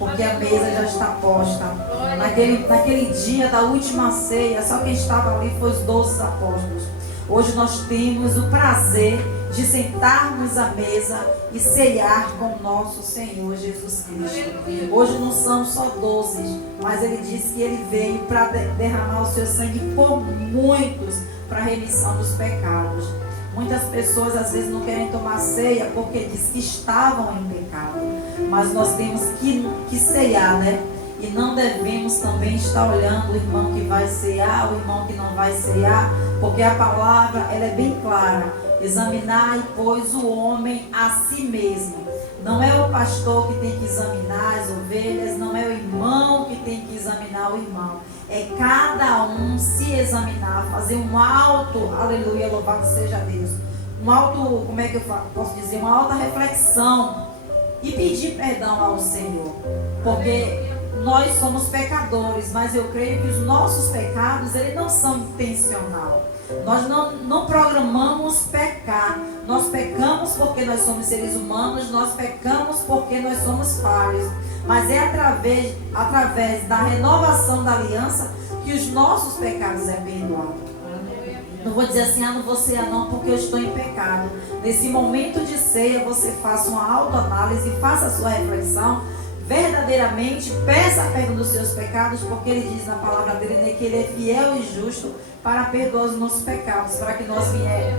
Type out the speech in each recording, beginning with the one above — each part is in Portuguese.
porque a mesa já está posta. Naquele dia da última ceia, só quem estava ali foi os 12 apóstolos. Hoje nós temos o prazer de sentarmos à mesa e ceiar com o nosso Senhor Jesus Cristo. Hoje não são só 12, mas ele disse que ele veio para derramar o seu sangue por muitos, para a remissão dos pecados. Muitas pessoas às vezes não querem tomar ceia porque diz que estavam em pecado, mas nós temos que ceiar, né? E não devemos também estar olhando o irmão que vai cear, o irmão que não vai cear, porque a palavra ela é bem clara: examinai, pois, o homem a si mesmo. Não é o pastor que tem que examinar as ovelhas, não é o irmão que tem que examinar o irmão. É cada um se examinar, fazer um alto, aleluia, louvado seja Deus. Um alto, como é que eu posso dizer? Uma alta reflexão e pedir perdão ao Senhor. Porque nós somos pecadores, mas eu creio que os nossos pecados, eles não são intencionais. Nós não programamos pecar. Nós pecamos porque nós somos seres humanos, nós pecamos porque nós somos falhos. Mas é através da renovação da aliança que os nossos pecados é perdoado. Não vou dizer assim, não vou cear não porque eu estou em pecado. Nesse momento de ceia, você faça uma autoanálise, faça a sua reflexão. Verdadeiramente, peça perdão dos seus pecados, porque ele diz na palavra dele, né, que ele é fiel e justo para perdoar os nossos pecados, para que nós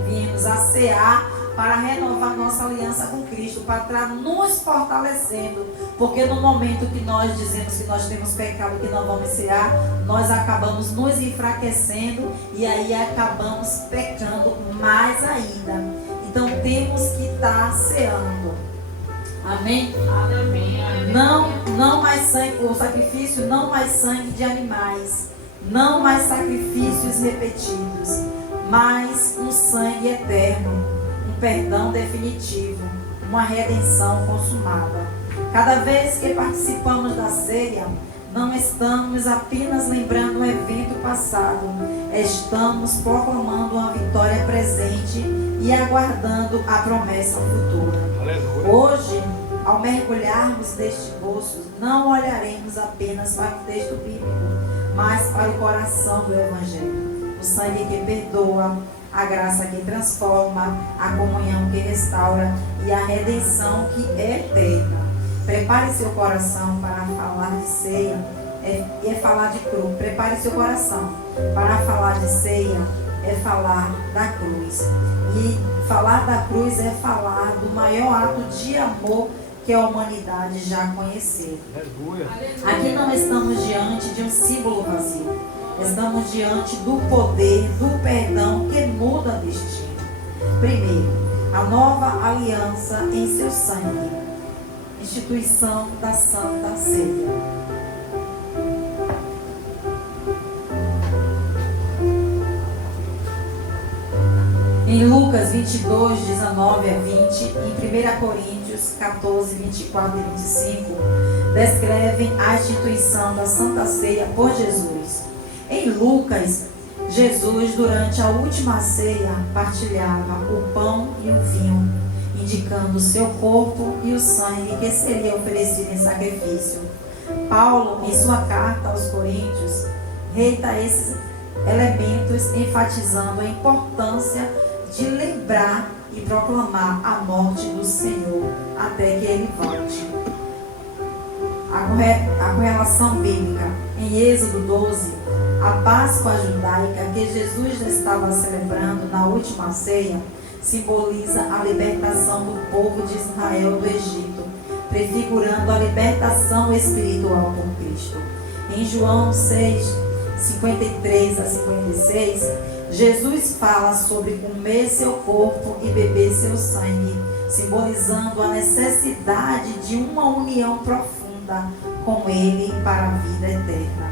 viemos a cear, para renovar nossa aliança com Cristo, para estar nos fortalecendo, porque no momento que nós dizemos que nós temos pecado, que não vamos cear, nós acabamos nos enfraquecendo e aí acabamos pecando mais ainda. Então temos que estar ceando. Amém? Amém. Não mais sangue, o sacrifício, não mais sangue de animais, não mais sacrifícios repetidos, mas um sangue eterno, um perdão definitivo, uma redenção consumada. Cada vez que participamos da ceia, não estamos apenas lembrando um evento passado, estamos proclamando uma vitória presente e aguardando a promessa futura. Aleluia. Hoje, ao mergulharmos neste poço, não olharemos apenas para o texto bíblico, mas para o coração do Evangelho. O sangue que perdoa, a graça que transforma, a comunhão que restaura e a redenção que é eterna. Prepare seu coração para falar de ceia é falar de cruz. Prepare seu coração para falar de ceia é falar da cruz. E falar da cruz é falar do maior ato de amor que a humanidade já conheceu. Aqui não estamos diante de um símbolo vazio. Estamos diante do poder, do perdão que muda destino. Primeiro, a nova aliança em seu sangue. Instituição da Santa Ceia. Em Lucas 22, 19 a 20, em 1 Coríntios 14, 24 e 25, descrevem a instituição da Santa Ceia por Jesus. Em Lucas, Jesus, durante a última ceia, partilhava o pão e o vinho, indicando o seu corpo e o sangue que seria oferecido em sacrifício. Paulo, em sua carta aos Coríntios, reita esses elementos, enfatizando a importância de lembrar e proclamar a morte do Senhor até que Ele volte. A correlação bíblica em Êxodo 12, a Páscoa judaica que Jesus já estava celebrando na última ceia, simboliza a libertação do povo de Israel do Egito, prefigurando a libertação espiritual por Cristo. Em João 6, 53 a 56, Jesus fala sobre comer seu corpo e beber seu sangue, simbolizando a necessidade de uma união profunda com Ele para a vida eterna.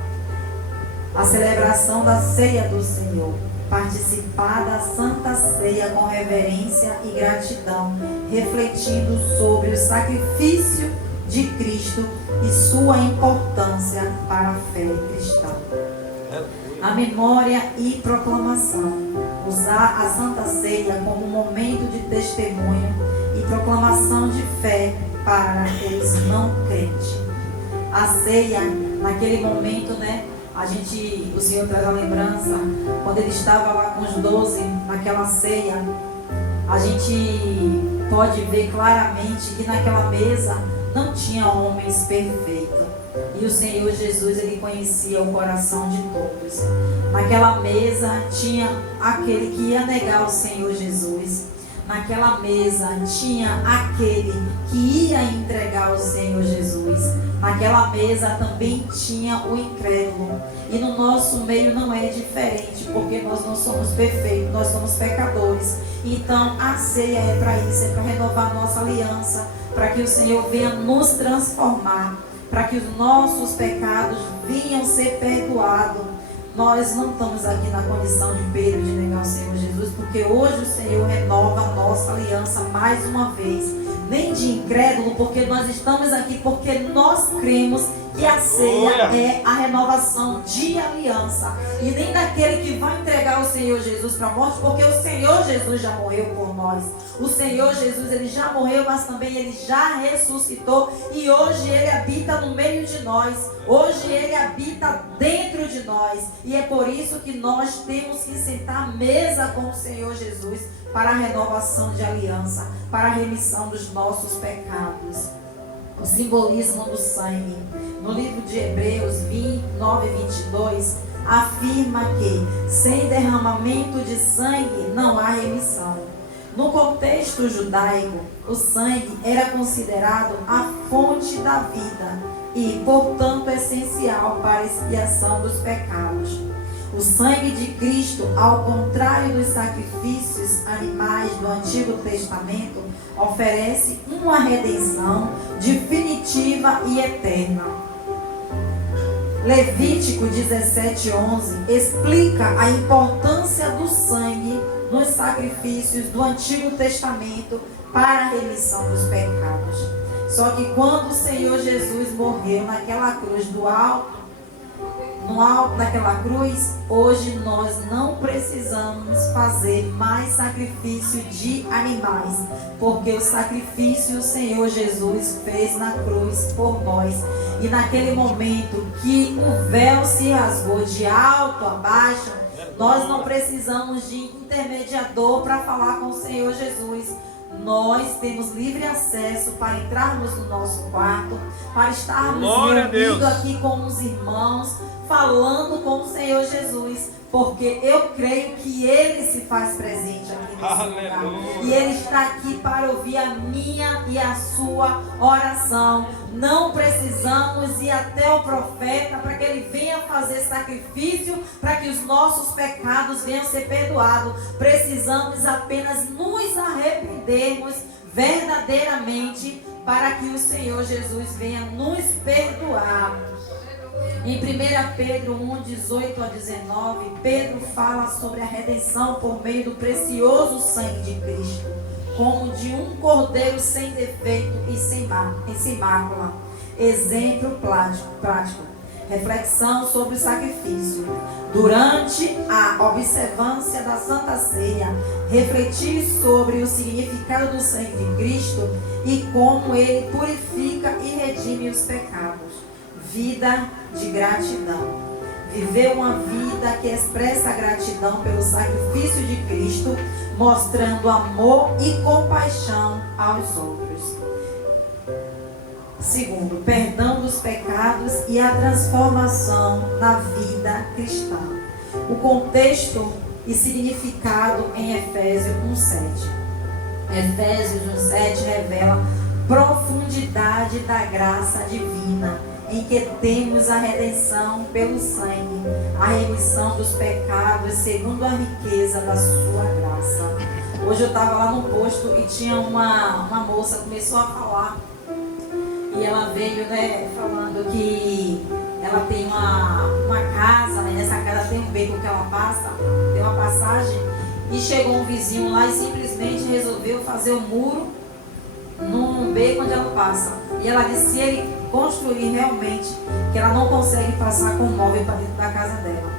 A celebração da ceia do Senhor, participar da Santa Ceia com reverência e gratidão, refletindo sobre o sacrifício de Cristo e sua importância para a fé cristã. A memória e proclamação. Usar a Santa Ceia como um momento de testemunho e proclamação de fé para os não crentes. a ceia, naquele momento, né? O Senhor traz a lembrança, quando ele estava lá com os 12, naquela ceia, a gente pode ver claramente que naquela mesa não tinha homens perfeitos. E o Senhor Jesus, ele conhecia o coração de todos. Naquela mesa tinha aquele que ia negar o Senhor Jesus. Naquela mesa tinha aquele que ia entregar o Senhor Jesus. Naquela mesa também tinha o incrédulo. E no nosso meio não é diferente, porque nós não somos perfeitos, nós somos pecadores. Então a ceia é para isso, é para renovar nossa aliança, para que o Senhor venha nos transformar, para que os nossos pecados venham ser perdoados. Nós não estamos aqui na condição de Pedro de negar o Senhor Jesus, porque hoje o Senhor renova a nossa aliança mais uma vez. Nem de incrédulo, porque nós estamos aqui porque nós cremos que a ceia é a renovação de aliança. E nem daquele que vai entregar o Senhor Jesus para a morte, porque o Senhor Jesus já morreu por nós. O Senhor Jesus, ele já morreu, mas também ele já ressuscitou. E hoje ele habita no meio de nós. Hoje ele habita dentro de nós. E é por isso que nós temos que sentar à mesa com o Senhor Jesus para a renovação de aliança, para a remissão dos nossos pecados. O simbolismo do sangue. No livro de Hebreus 9:22, afirma que sem derramamento de sangue não há remissão. No contexto judaico, o sangue era considerado a fonte da vida e, portanto, essencial para a expiação dos pecados. O sangue de Cristo, ao contrário dos sacrifícios animais do Antigo Testamento, oferece uma redenção definitiva e eterna. Levítico 17:11 explica a importância do sangue nos sacrifícios do Antigo Testamento para a remissão dos pecados. Só que quando o Senhor Jesus morreu naquela cruz no alto daquela cruz, hoje nós não precisamos fazer mais sacrifício de animais, porque o sacrifício o Senhor Jesus fez na cruz por nós. E naquele momento que o véu se rasgou de alto a baixo, nós não precisamos de intermediador para falar com o Senhor Jesus. Nós temos livre acesso para entrarmos no nosso quarto, para estarmos reunidos aqui com os irmãos, falando com o Senhor Jesus, porque eu creio que Ele se faz presente aqui nesse lugar. E Ele está aqui para ouvir a minha e a sua oração. Não precisamos ir até o profeta para que ele venha fazer sacrifício, para que os nossos pecados venham ser perdoados. Precisamos apenas nos arrependermos verdadeiramente para que o Senhor Jesus venha nos perdoar. Em 1 Pedro 1:18-19, Pedro fala sobre a redenção por meio do precioso sangue de Cristo, como de um cordeiro sem defeito e sem mácula. Exemplo prático. Reflexão sobre o sacrifício. Durante a observância da Santa Ceia, refletir sobre o significado do sangue de Cristo e como ele purifica e redime os pecados. Vida de gratidão. Viver uma vida que expressa gratidão pelo sacrifício de Cristo, mostrando amor e compaixão aos outros. Segundo, perdão dos pecados e a transformação na vida cristã. O contexto e significado em Efésios 1:7. Efésios 1:7 revela profundidade da graça divina, em que temos a redenção pelo sangue, a remissão dos pecados segundo a riqueza da sua graça. Hoje eu estava lá no posto e tinha uma moça, começou a falar, e ela veio, falando que ela tem uma casa, nessa casa tem um beco que ela passa, tem uma passagem, e chegou um vizinho lá e simplesmente resolveu fazer o muro num beco onde ela passa. E ela disse, se ele construir realmente, que ela não consegue passar com móvel para dentro da casa dela.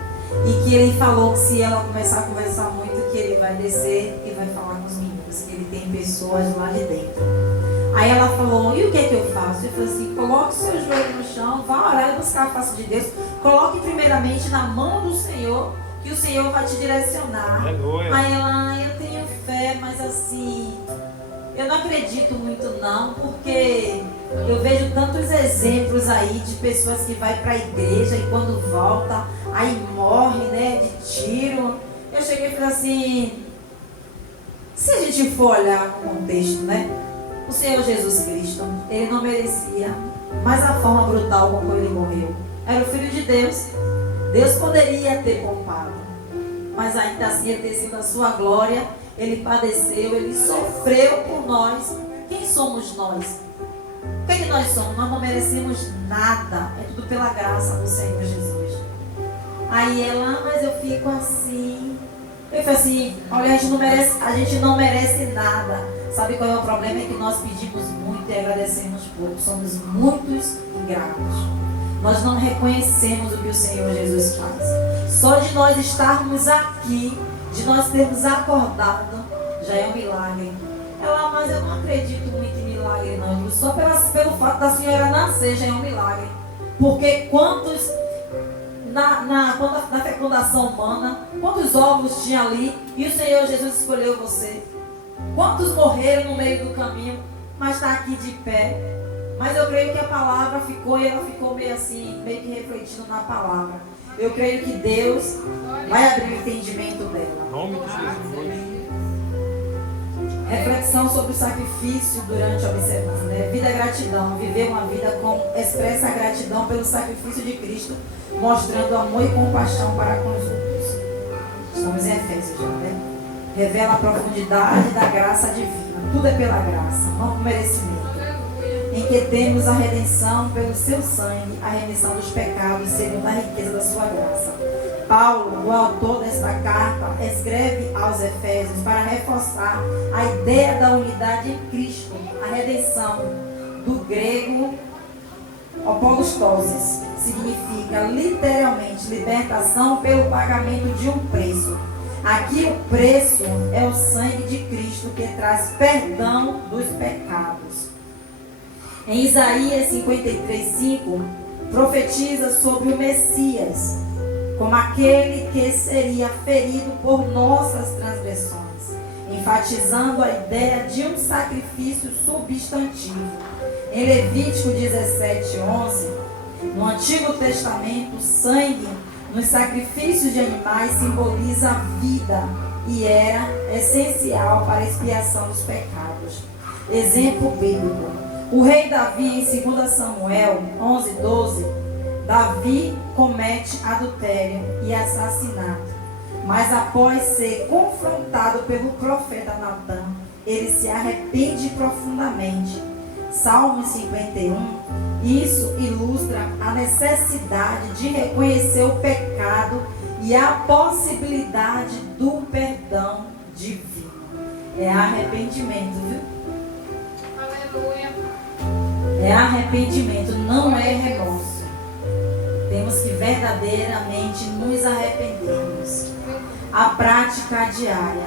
E que ele falou que se ela começar a conversar muito, que ele vai descer e vai falar com os meninos, que ele tem pessoas lá de dentro. Aí ela falou, e o que é que eu faço? Eu falei assim, coloque o seu joelho no chão, vá orar e buscar a face de Deus. Coloque primeiramente na mão do Senhor, que o Senhor vai te direcionar. Aleluia. Aí ela, eu tenho fé, mas assim, eu não acredito muito não, porque eu vejo tantos exemplos aí de pessoas que vai para a igreja e quando volta, aí morre, né, de tiro. Eu cheguei e falei assim, se a gente for olhar o contexto, né, o Senhor Jesus Cristo, ele não merecia, mas a forma brutal como ele morreu, era o Filho de Deus. Deus poderia ter poupado, mas ainda assim ele desceu da sua glória, ele padeceu, ele sofreu por nós. Quem somos nós? O que é que nós somos? Nós não merecemos nada, é tudo pela graça do Senhor Jesus. Aí ela, mas eu fico assim. Eu falei assim, olha, a gente não merece nada. Sabe qual é o problema? É que nós pedimos muito e agradecemos pouco. Somos muitos ingratos. Nós não reconhecemos o que o Senhor Jesus faz. Só de nós estarmos aqui, de nós termos acordado, já é um milagre. Ela, mas eu não acredito muito em milagre não. Só pelo fato da senhora nascer já é um milagre. Porque quantos, na fecundação humana, quantos ovos tinha ali e o Senhor Jesus escolheu você? Quantos morreram no meio do caminho, mas está aqui de pé? Mas eu creio que a palavra ficou e ela ficou meio assim, meio que refletindo na palavra. Eu creio que Deus vai abrir o entendimento dela. Em nome de Jesus. Reflexão sobre o sacrifício durante a observância, né? Vida é gratidão. Viver uma vida com expressa a gratidão pelo sacrifício de Cristo, mostrando amor e compaixão para com os outros. Estamos em Efésios já, né? Revela a profundidade da graça divina. Tudo é pela graça, não por merecimento. Em que temos a redenção pelo seu sangue, a remissão dos pecados, segundo a riqueza da sua graça. Paulo, o autor desta carta, escreve aos Efésios para reforçar a ideia da unidade em Cristo, a redenção, do grego apolustoses, significa literalmente libertação pelo pagamento de um preço. Aqui o preço é o sangue de Cristo que traz perdão dos pecados. Em Isaías 53:5, profetiza sobre o Messias como aquele que seria ferido por nossas transgressões, enfatizando a ideia de um sacrifício substantivo. Em Levítico 17:11, no Antigo Testamento, o sangue nos sacrifícios de animais simboliza a vida e era essencial para a expiação dos pecados. Exemplo bíblico. O rei Davi, em 2 Samuel 11:12, Davi comete adultério e assassinato, mas após ser confrontado pelo profeta Natã, ele se arrepende profundamente. Salmo 51, isso ilustra a necessidade de reconhecer o pecado e a possibilidade do perdão divino. É arrependimento, viu? Aleluia. É arrependimento, não é remorso. Temos que verdadeiramente nos arrependermos. A prática diária,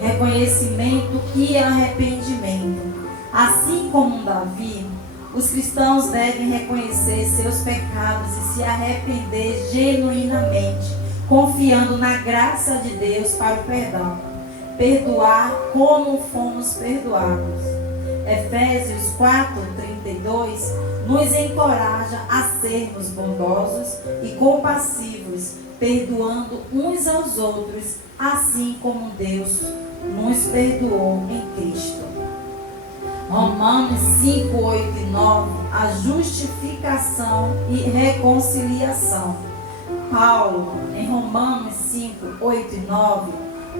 reconhecimento e arrependimento. Assim como Davi, os cristãos devem reconhecer seus pecados e se arrepender genuinamente, confiando na graça de Deus para o perdão. Perdoar como fomos perdoados. Efésios 4:32 nos encoraja a sermos bondosos e compassivos, perdoando uns aos outros, assim como Deus nos perdoou em Cristo. Romanos 5, 8 e 9, a justificação e reconciliação. Paulo, em Romanos 5, 8 e 9,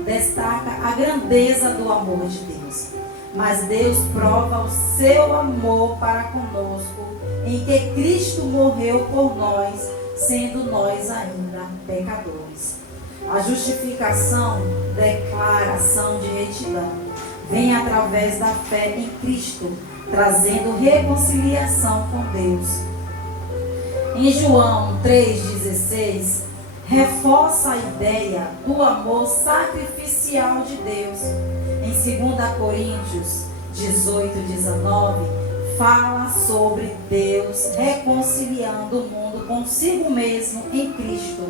destaca a grandeza do amor de Deus. Mas Deus prova o seu amor para conosco, em que Cristo morreu por nós, sendo nós ainda pecadores. A justificação, declaração de retidão, vem através da fé em Cristo, trazendo reconciliação com Deus. Em João 3,16, reforça a ideia do amor sacrificial de Deus. Em 2 Coríntios 18, 19, fala sobre Deus reconciliando o mundo consigo mesmo em Cristo,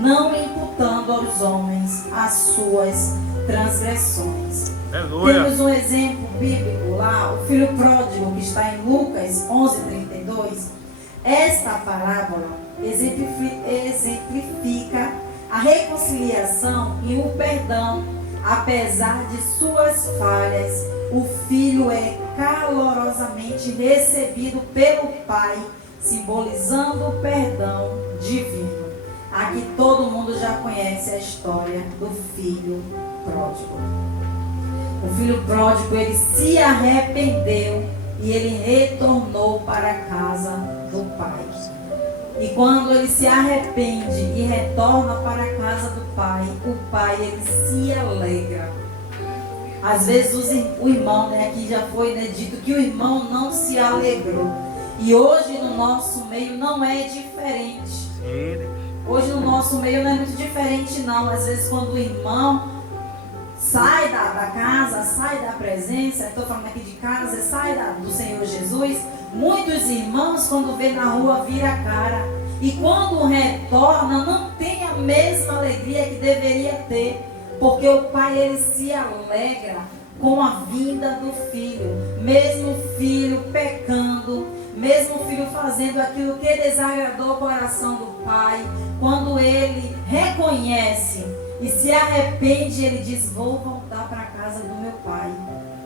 não imputando aos homens as suas transgressões. Aleluia. Temos um exemplo bíblico lá, o filho pródigo, que está em Lucas 11:32. Esta parábola exemplifica a reconciliação e o perdão. Apesar de suas falhas, o filho é calorosamente recebido pelo pai, simbolizando o perdão divino. Aqui todo mundo já conhece a história do filho pródigo. O filho pródigo, ele se arrependeu e ele retornou para a casa do pai. E quando ele se arrepende e retorna para a casa do pai, o pai, ele se alegra. Às vezes o irmão, aqui já foi dito que o irmão não se alegrou. E hoje no nosso meio não é diferente. Hoje no nosso meio não é muito diferente não. Às vezes quando o irmão sai da casa, sai da presença, estou falando aqui de casa, sai do Senhor Jesus, muitos irmãos quando vê na rua vira a cara. E quando retorna não tem a mesma alegria que deveria ter. Porque o pai, ele se alegra com a vinda do filho. Mesmo o filho pecando, mesmo o filho fazendo aquilo que desagradou o coração do pai, quando ele reconhece e se arrepende, ele diz: vou voltar para a casa do meu pai.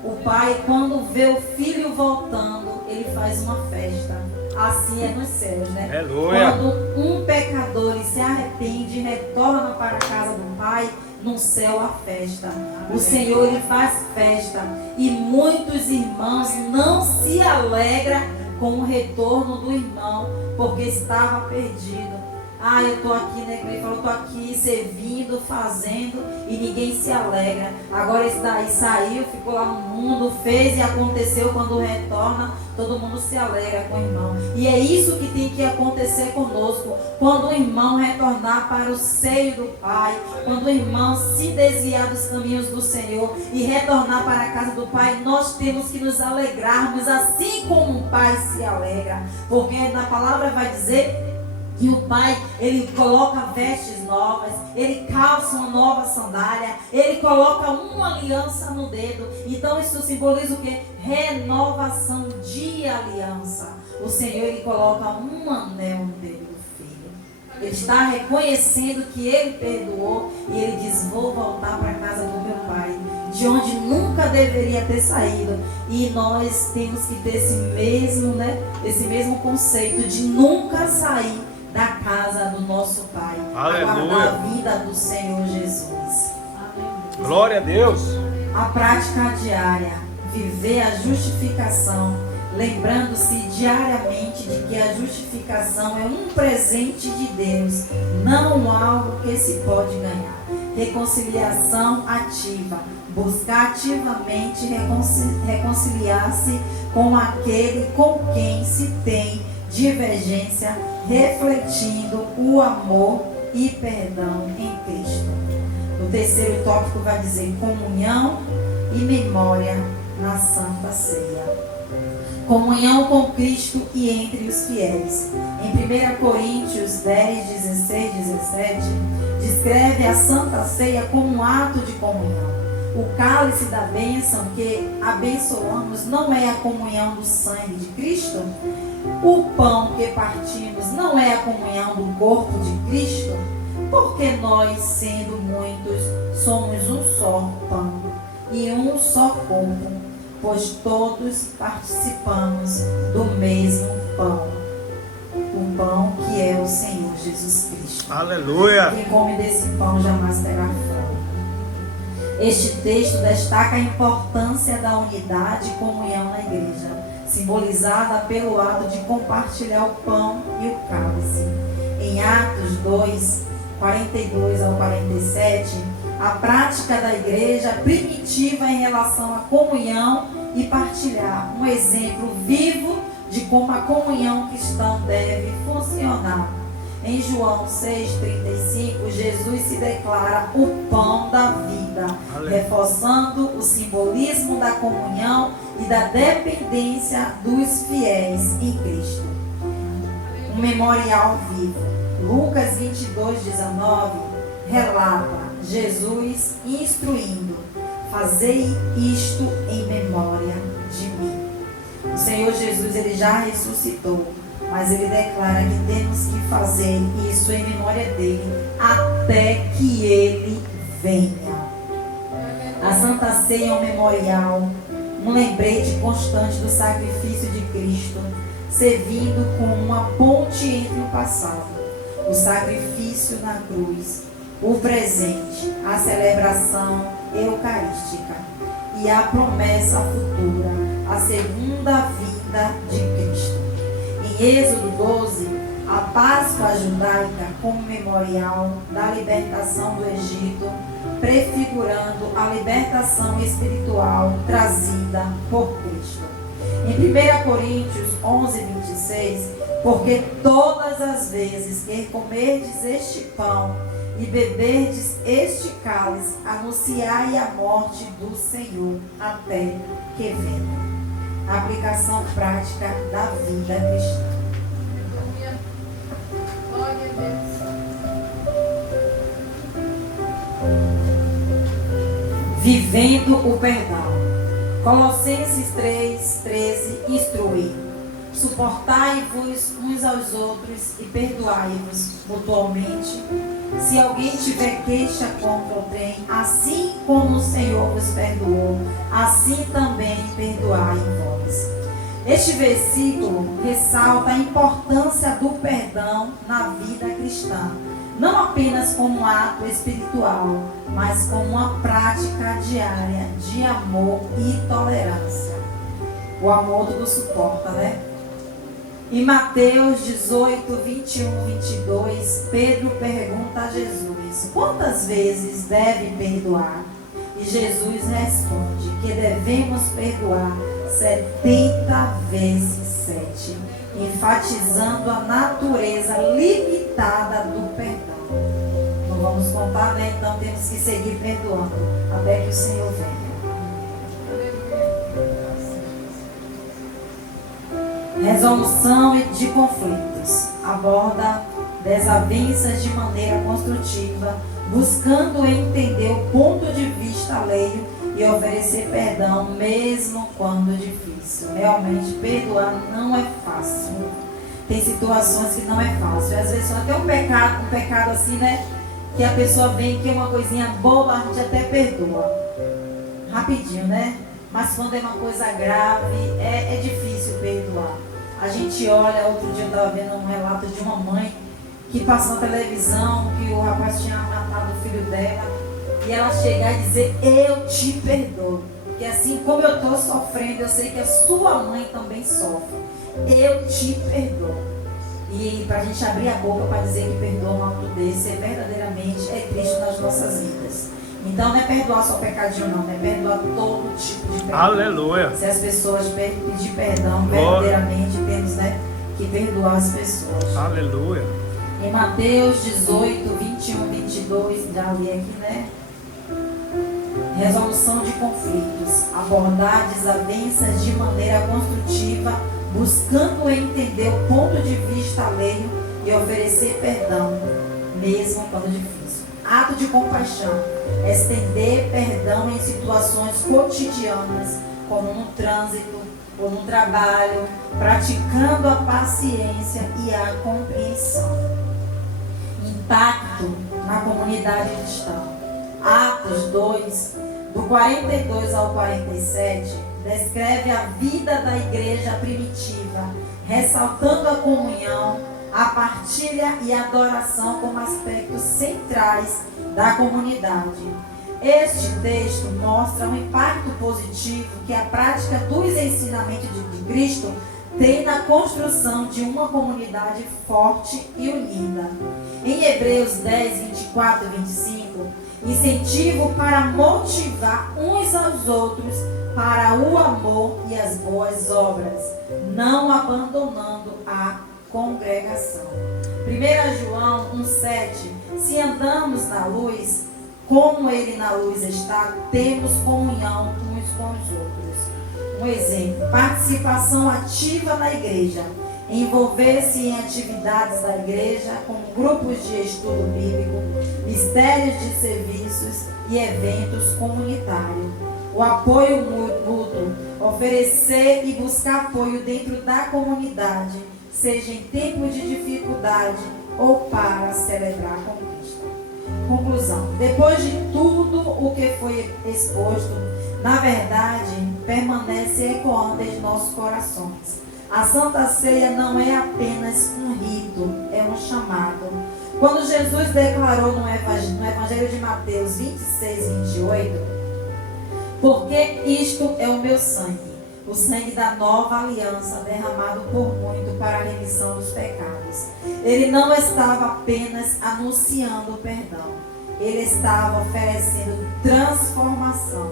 O pai, quando vê o filho voltando, ele faz uma festa. Assim é nos céus, né? Aleluia. Quando um pecador ele se arrepende e retorna para a casa do pai, no céu há festa. O Senhor, ele faz festa. E muitos irmãos não se alegram com o retorno do irmão, porque estava perdido. Ah, eu estou aqui, né? Ele falou, estou aqui servindo, fazendo, e ninguém se alegra. Agora esse daí saiu, ficou lá no mundo, fez e aconteceu. Quando retorna, todo mundo se alegra com o irmão. E é isso que tem que acontecer conosco. Quando o irmão retornar para o seio do Pai, quando o irmão se desviar dos caminhos do Senhor e retornar para a casa do Pai, nós temos que nos alegrarmos assim como um pai se alegra. Porque na palavra vai dizer que o pai, ele coloca vestes novas, ele calça uma nova sandália, ele coloca uma aliança no dedo. Então isso simboliza o quê? Renovação de aliança. O Senhor, ele coloca um anel no dedo do filho. Ele está reconhecendo que ele perdoou e ele diz: vou voltar para a casa do meu pai, de onde nunca deveria ter saído. E nós temos que ter esse mesmo conceito de nunca sair da casa do nosso Pai. Aleluia. Aguardar a vinda do Senhor Jesus. Glória a Deus. A prática diária, viver a justificação, lembrando-se diariamente de que a justificação é um presente de Deus, não algo que se pode ganhar. Reconciliação ativa, buscar ativamente reconciliar-se com aquele com quem se tem divergência, refletindo o amor e perdão em Cristo. O terceiro tópico vai dizer comunhão e memória na Santa Ceia. Comunhão com Cristo e entre os fiéis. Em 1 Coríntios 10, 16, 17, descreve a Santa Ceia como um ato de comunhão. O cálice da bênção que abençoamos não é a comunhão do sangue de Cristo? O pão que partimos não é a comunhão do corpo de Cristo? Porque nós, sendo muitos, somos um só pão e um só corpo, pois todos participamos do mesmo pão. O pão que é o Senhor Jesus Cristo. Aleluia. Quem come desse pão jamais terá fome. Este texto destaca a importância da unidade e comunhão na igreja, simbolizada pelo ato de compartilhar o pão e o cálice. Em Atos 2, 42 ao 47, a prática da igreja primitiva em relação à comunhão e partilhar, um exemplo vivo de como a comunhão cristã deve funcionar. Em João 6,35, Jesus se declara o pão da vida, reforçando o simbolismo da comunhão e da dependência dos fiéis em Cristo. Um memorial vivo. Lucas 22,19 relata Jesus instruindo: fazei isto em memória de mim. O Senhor Jesus, ele já ressuscitou, mas ele declara que temos que fazer isso em memória dele até que ele venha. A Santa Ceia é um memorial, um lembrete constante do sacrifício de Cristo, servindo como uma ponte entre o passado, o sacrifício na cruz, o presente, a celebração eucarística e a promessa futura, a segunda vinda de Cristo. Em Êxodo 12, a Páscoa judaica como memorial da libertação do Egito, prefigurando a libertação espiritual trazida por Cristo. Em 1 Coríntios 11:26, porque todas as vezes que comerdes este pão e beberdes este cálice, anunciai a morte do Senhor até que venha. Aplicação prática da vida cristã. Aleluia. Glória a Deus. Vivendo o perdão. Colossenses 3:13 instrui: suportai-vos uns aos outros e perdoai-vos mutuamente, se alguém tiver queixa contra alguém, assim como o Senhor vos perdoou, assim também perdoai vós. Este versículo ressalta a importância do perdão na vida cristã, não apenas como um ato espiritual, mas como uma prática diária de amor e tolerância. O amor tudo suporta, né? Em Mateus 18, 21, 22, Pedro pergunta a Jesus: quantas vezes deve perdoar? E Jesus responde que devemos perdoar 70 vezes 7, enfatizando a natureza limitada do perdão. Não vamos contar, né? Então temos que seguir perdoando até que o Senhor venha. Resolução de conflitos. Aborda desavenças de maneira construtiva, buscando entender o ponto de vista alheio e oferecer perdão mesmo quando difícil. Realmente perdoar não é fácil. Tem situações que não é fácil. Às vezes até um pecado assim, né? Que a pessoa vem, que é uma coisinha boba, a gente até perdoa. Rapidinho, né? Mas quando é uma coisa grave, é difícil perdoar. A gente olha, outro dia eu estava vendo um relato de uma mãe que passou na televisão que o rapaz tinha matado o filho dela, e ela chegar e dizer: eu te perdoo, porque assim como eu estou sofrendo, eu sei que a sua mãe também sofre, eu te perdoo. E para a gente abrir a boca para dizer que perdoa um ato desse, verdadeiramente é Cristo nas nossas vidas. Então não é perdoar só pecadinho não, é perdoar todo tipo de perdão. Aleluia. Se as pessoas pedir perdão, verdadeiramente temos, né, que perdoar as pessoas. Aleluia. Em Mateus 18, 21, 22, já li aqui, né? Resolução de conflitos. Abordar desavenças de maneira construtiva, buscando entender o ponto de vista alheio e oferecer perdão, mesmo quando difícil. Ato de compaixão. Estender perdão em situações cotidianas, como no trânsito ou no trabalho, praticando a paciência e a compreensão. Impacto na comunidade cristã. Atos 2, do 42 ao 47, descreve a vida da igreja primitiva, ressaltando a comunhão, a partilha e a adoração como aspectos centrais da comunidade. Este texto mostra o impacto positivo que a prática dos ensinamentos de Cristo tem na construção de uma comunidade forte e unida. Em Hebreus 10, 24 e 25, incentivo para motivar uns aos outros para o amor e as boas obras, não abandonando a congregação. 1 João 1,7. Se andamos na luz, como Ele na luz está, temos comunhão uns com os outros. Um exemplo: participação ativa na igreja. Envolver-se em atividades da igreja, como grupos de estudo bíblico, mistérios de serviços e eventos comunitários. O apoio mútuo, oferecer e buscar apoio dentro da comunidade, seja em tempo de dificuldade ou para celebrar a conquista. Conclusão: depois de tudo o que foi exposto, na verdade, permanece ecoando em nossos corações. A Santa Ceia não é apenas um rito, é um chamado. Quando Jesus declarou no Evangelho de Mateus 26, 28, porque isto é o meu sangue, o sangue da nova aliança, derramado por muito para a remissão dos pecados. Ele não estava apenas anunciando o perdão, ele estava oferecendo transformação,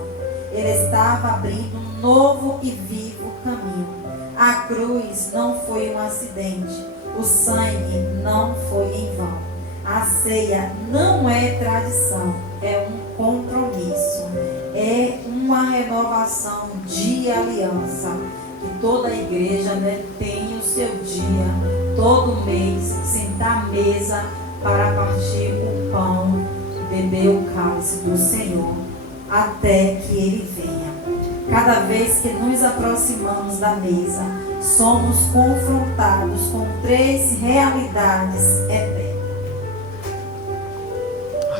ele estava abrindo um novo e vivo caminho. A cruz não foi um acidente, o sangue não foi em vão. A ceia não é tradição, é um compromisso, é uma renovação de aliança, que toda a igreja tem o seu dia, todo mês, sentar à mesa para partir o pão, beber o cálice do Senhor, até que Ele venha. Cada vez que nos aproximamos da mesa, somos confrontados com 3 realidades eternas.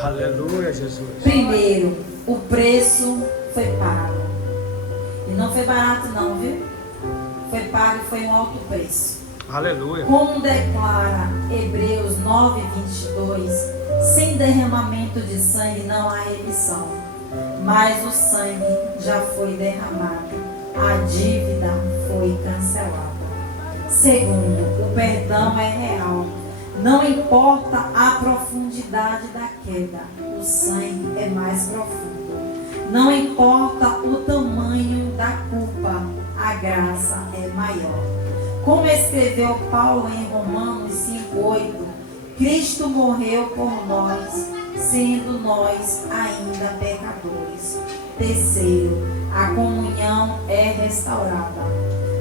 Aleluia, Jesus. Primeiro, o preço foi pago. E não foi barato não, viu? Foi pago e foi um alto preço. Aleluia. Como declara Hebreus 9:22, sem derramamento de sangue não há remissão. Mas o sangue já foi derramado, a dívida foi cancelada. Segundo, o perdão é real. Não importa a profundidade da queda, o sangue é mais profundo. Não importa o tamanho da culpa, a graça é maior. Como escreveu Paulo em Romanos 5:8, Cristo morreu por nós, sendo nós ainda pecadores. Terceiro, a comunhão é restaurada.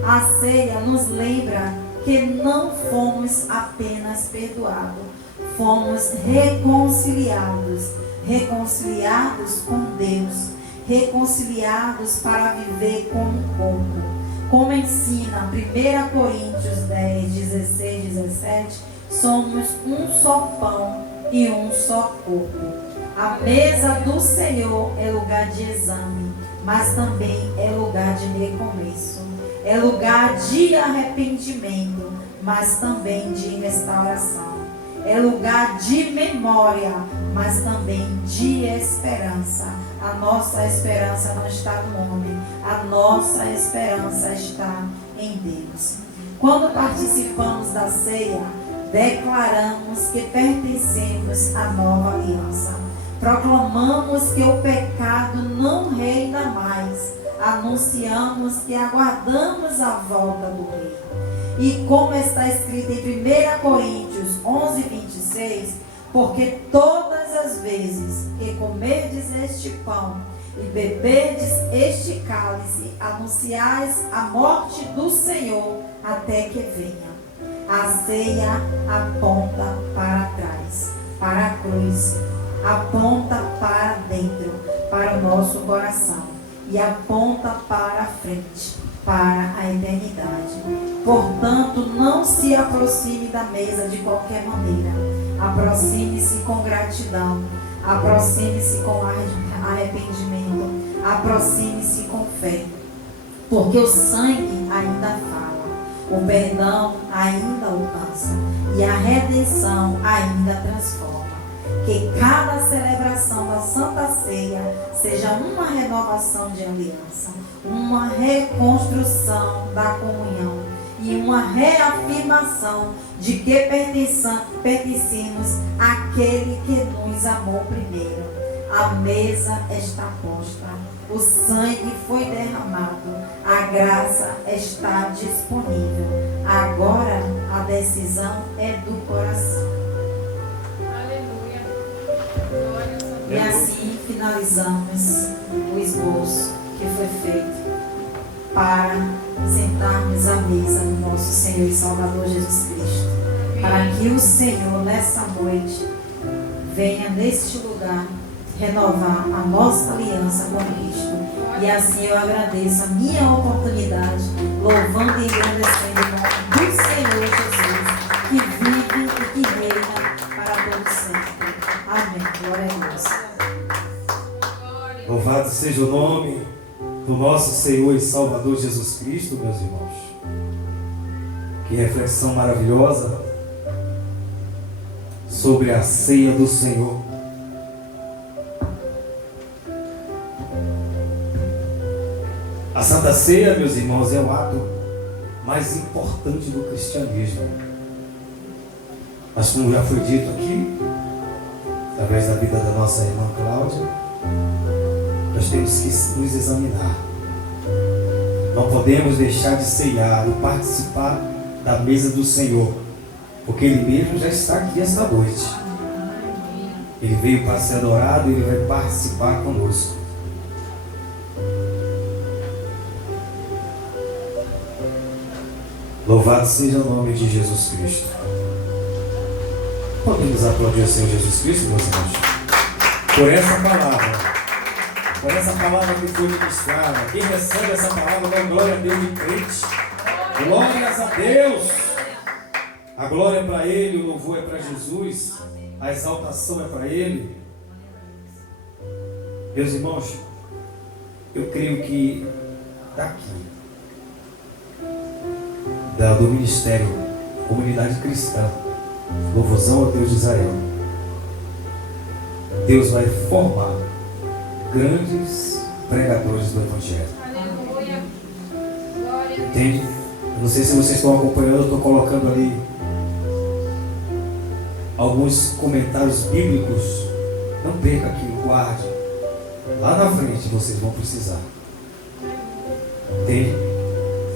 A ceia nos lembra que não fomos apenas perdoados, fomos reconciliados. Reconciliados com Deus, reconciliados para viver como corpo. Como ensina 1 Coríntios 10, 16, 17, somos um só pão e um só corpo. A mesa do Senhor é lugar de exame, mas também é lugar de recomeço. É lugar de arrependimento, mas também de restauração. É lugar de memória, mas também de esperança. A nossa esperança não está no homem, a nossa esperança está em Deus. Quando participamos da ceia, declaramos que pertencemos à nova aliança. Proclamamos que o pecado não reina mais. Anunciamos que aguardamos a volta do Rei. E como está escrito em 1 Coríntios 11, 26, porque todas as vezes que comerdes este pão e beberdes este cálice, anunciais a morte do Senhor até que venha. A ceia aponta para trás, para a cruz, aponta para dentro, para o nosso coração e aponta para a frente, para a eternidade. Portanto, não se aproxime da mesa de qualquer maneira. Aproxime-se com gratidão, aproxime-se com arrependimento, aproxime-se com fé, porque o sangue ainda fala, o perdão ainda alcança e a redenção ainda transforma. Que cada celebração da Santa Ceia seja uma renovação de aliança, uma reconstrução da comunhão e uma reafirmação de que pertencemos àquele que nos amou primeiro. A mesa está posta, o sangue foi derramado, a graça está disponível. Agora a decisão é do coração. E assim finalizamos o esboço que foi feito para sentarmos à mesa do nosso Senhor e Salvador Jesus Cristo. Para que o Senhor, nessa noite, venha neste lugar renovar a nossa aliança com Cristo. E assim eu agradeço a minha oportunidade, louvando e agradecendo o nome do Senhor Jesus, que vive e que reina para todo sempre. Amém. Glória a Deus. Louvado seja o nome do nosso Senhor e Salvador Jesus Cristo, meus irmãos. Que reflexão maravilhosa sobre a ceia do Senhor. A Santa Ceia, meus irmãos, é o ato mais importante do cristianismo. Mas como já foi dito aqui, através da vida da nossa irmã Cláudia, nós temos que nos examinar. Não podemos deixar de ceiar e participar da mesa do Senhor, porque Ele mesmo já está aqui esta noite. Ele veio para ser adorado e Ele vai participar conosco. Louvado seja o nome de Jesus Cristo. Podemos aplaudir o Senhor Jesus Cristo, meus irmãos, por essa palavra que foi ministrada. Quem recebe essa palavra dá glória a Deus de crente. Glórias a Deus. A glória é para Ele, o louvor é para Jesus, a exaltação é para Ele. Meus irmãos, eu creio que daqui, do ministério Comunidade Cristã, Louvozão ao Deus de Israel, Deus vai formar grandes pregadores do Evangelho. Aleluia. Glória. Entende? Eu não sei se vocês estão acompanhando, eu estou colocando ali alguns comentários bíblicos. Não perca aquilo, guarde. Lá na frente vocês vão precisar. Entende?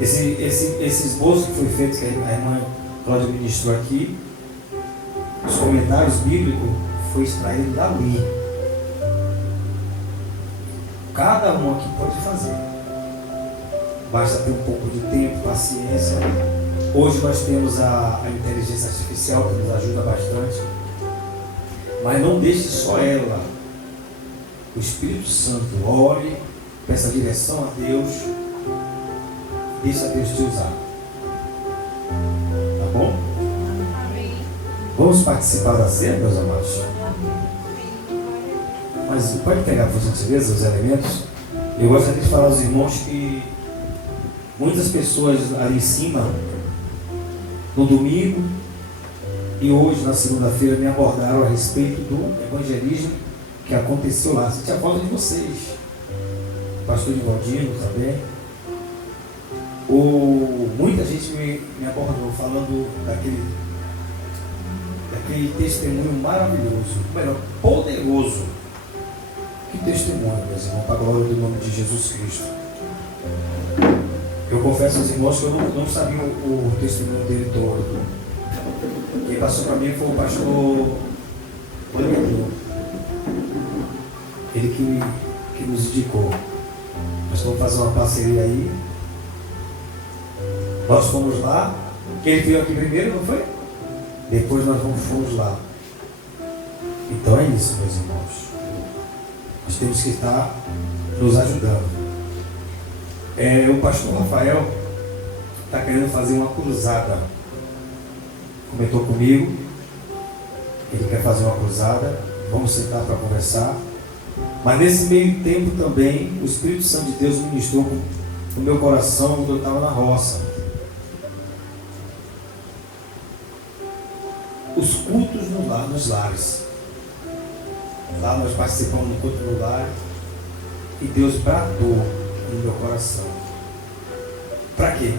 Esse esboço que foi feito, que a irmã Cláudia ministrou aqui, os comentários bíblicos foi extraído dali. Cada um aqui pode fazer. Basta ter um pouco de tempo, paciência. Hoje nós temos a inteligência artificial que nos ajuda bastante. Mas não deixe só ela. O Espírito Santo, ore, peça direção a Deus. Deixa Deus te usar. Tá bom? Amém. Vamos participar da ceia, meus amados? Mas pode pegar, por gentileza, os elementos. Eu gostaria de falar aos irmãos que muitas pessoas ali em cima, no domingo e hoje, na segunda-feira, me abordaram a respeito do evangelismo que aconteceu lá. Senti a falta de vocês. O pastor Nivaldino também. Muita gente me abordou falando daquele testemunho maravilhoso, melhor, poderoso. Que testemunho, meus irmãos, para a glória do nome de Jesus Cristo. Eu confesso aos irmãos que eu não sabia o testemunho dele todo. Quem passou para mim foi o pastor Oliveira. Ele que nos indicou. Nós vamos fazer uma parceria aí. Nós fomos lá. Ele veio aqui primeiro, não foi? Depois nós fomos lá. Então é isso, meus irmãos. Nós temos que estar nos ajudando. O pastor Rafael está querendo fazer uma cruzada. Comentou comigo. Ele quer fazer uma cruzada. Vamos sentar para conversar. Mas nesse meio tempo também, o Espírito Santo de Deus ministrou no meu coração quando eu estava na roça. Os cultos nos lares. Lá nós participamos do culto no lar e Deus bradou no meu coração. Para quê?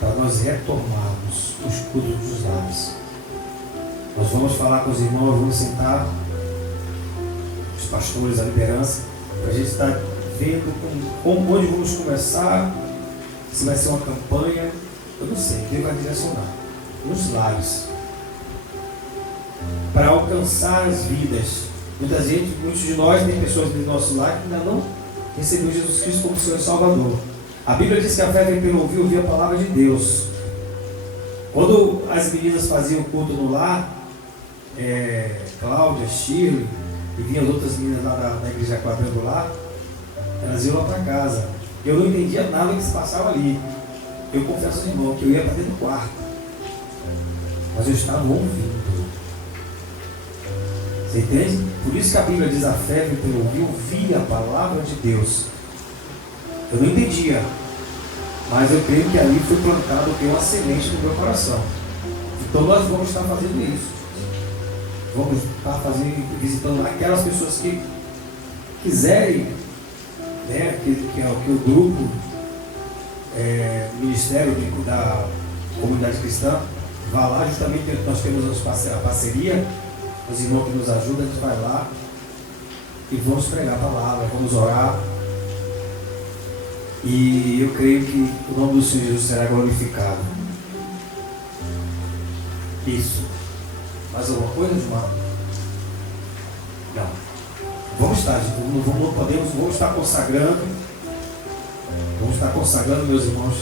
Para nós retomarmos os cultos dos lares. Nós vamos falar com os irmãos, vamos sentar, os pastores, a liderança, para a gente estar vendo onde vamos começar, se vai ser uma campanha, eu não sei, quem vai direcionar. Nos lares. Para alcançar as vidas Muitos de nós, tem pessoas do nosso lar que ainda não recebeu Jesus Cristo como Senhor e Salvador. A Bíblia diz que a fé vem pelo ouvir a palavra de Deus. Quando as meninas faziam o culto no lar, Cláudia, Shirley, e vinham as outras meninas lá da igreja quadrangular, elas iam lá para casa. Eu não entendia nada que se passava ali. Eu confesso de novo que eu ia para dentro do quarto, mas eu estava ouvindo. Você entende? Por isso que a Bíblia diz: a fé vem pelo ouvir a palavra de Deus. Eu não entendia, mas eu creio que ali foi plantado uma semente no meu coração. Então nós vamos estar fazendo isso. Vamos estar visitando aquelas pessoas que quiserem, né, que é o que o grupo, Ministério da Comunidade Cristã, vá lá. Justamente nós temos a parceria, os irmãos que nos ajudam, a gente vai lá e vamos pregar a palavra, vamos orar. E eu creio que o nome do Senhor Jesus será glorificado. Isso. Mais alguma coisa, irmão? Não. Vamos estar, gente. Vamos estar consagrando. Vamos estar consagrando, meus irmãos.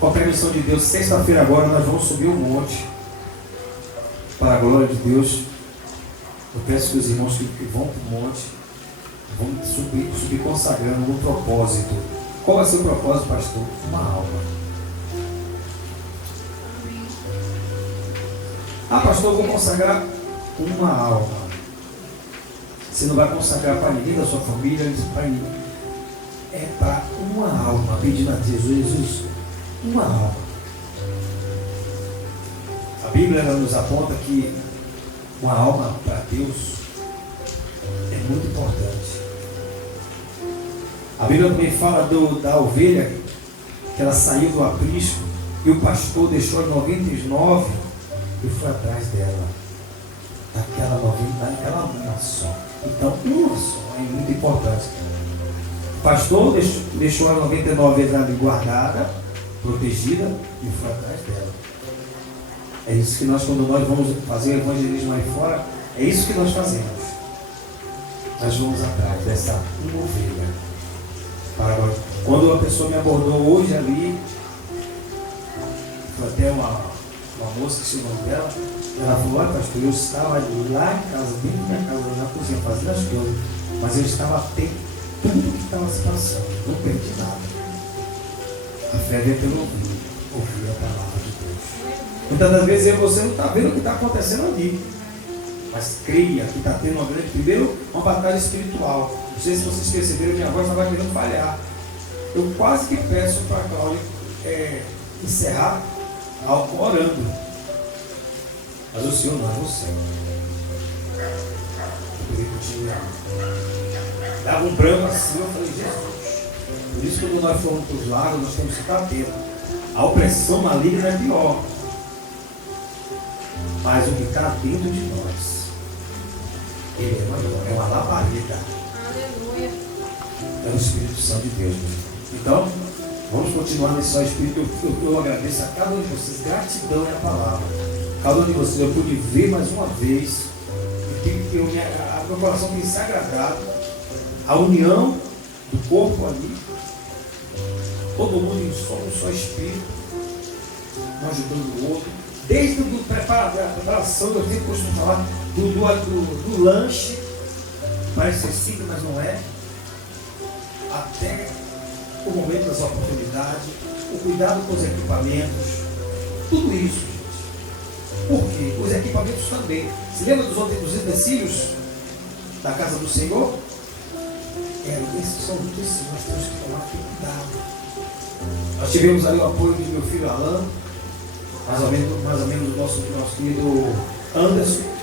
Com a permissão de Deus, sexta-feira agora nós vamos subir um monte. Para a glória de Deus. Eu peço que os irmãos que vão para o monte vão subir consagrando um propósito. Qual vai ser o propósito, pastor? Uma alma. Ah, pastor, eu vou consagrar uma alma. Você não vai consagrar para ninguém da sua família, para ninguém. É para uma alma, pedindo a Jesus, uma alma. A Bíblia nos aponta que uma alma para Deus é muito importante. A Bíblia também fala da ovelha, que ela saiu do aprisco e o pastor deixou as 99 e foi atrás dela. Daquela uma só. Então, uma só é muito importante. O pastor deixou as 99 ali guardada, protegida, e foi atrás dela. É isso que quando nós vamos fazer o evangelismo aí fora, é isso que nós fazemos. Nós vamos atrás dessa uma ovelha. Quando a pessoa me abordou hoje ali, foi até uma moça que se o nome dela, ela falou: olha, pastor, eu estava lá em casa, dentro da minha casa, na cozinha, fazendo as coisas, mas eu estava atento a tudo que estava se passando, não perdi nada. A fé vem pelo ouvir a palavra de Deus. Muitas das vezes você não está vendo o que está acontecendo ali, mas creia que está tendo uma batalha espiritual. Não sei se vocês perceberam, minha voz estava querendo falhar. Eu quase que peço para a Cláudia encerrar orando. Mas o Senhor não é você. Eu poderia continuar. Dava um branco assim, eu falei: Jesus. Por isso, quando nós formos para os lados, nós temos que estar atentos. A opressão maligna é pior. Mas o que está dentro de nós, ele é maior, é uma labareda. Aleluia. É o Espírito Santo de Deus. Então, vamos continuar nesse só Espírito. Eu agradeço a cada um de vocês. Gratidão é a palavra. Cada um de vocês eu pude ver mais uma vez. E meu coração tem se agradado. A união do corpo ali. Todo mundo em um só Espírito. Um ajudando o outro. Desde a preparação, eu sempre costumo falar do lanche. Parece ser simples, mas não é. Até o momento das oportunidades, o cuidado com os equipamentos, tudo isso, gente. Por quê? Os equipamentos também. Se lembra dos utensílios da casa do Senhor? Esses são utensílios, nós temos que tomar cuidado. Nós tivemos ali o apoio do meu filho Alan, mais ou menos do nosso querido Anderson.